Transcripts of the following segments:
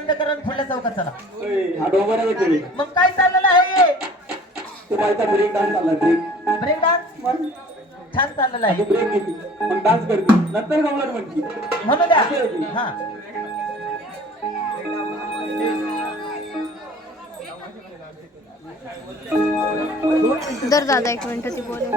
बंद करून पुढल्या चौकात चला. हा डोंगराचा खेळ आहे. मग काय चाललेलं आहे? तो बायचा ब्रेक डान्स चालला ब्रेक ब्रेक डान्स मग छान चाललेला आहे. ब्रेक घेते मग डान्स करते नंतर गमलत म्हणते म्हणू द्या. हा दर दादा एक मिनिट ती बोले.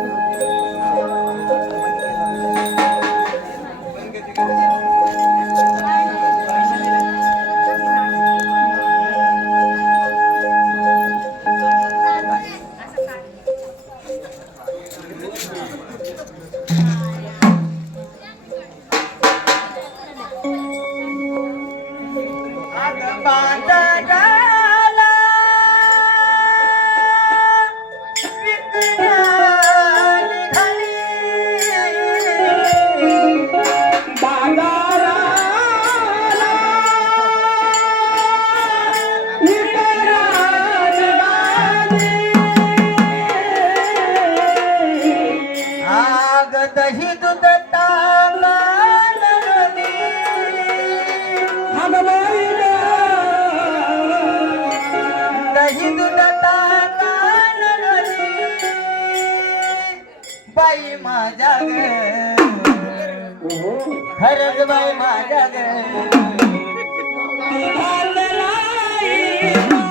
दही दूध ताकालनी दही दूध ताकालनी बाई माझ्या ग खरंच बाई माझ्या ग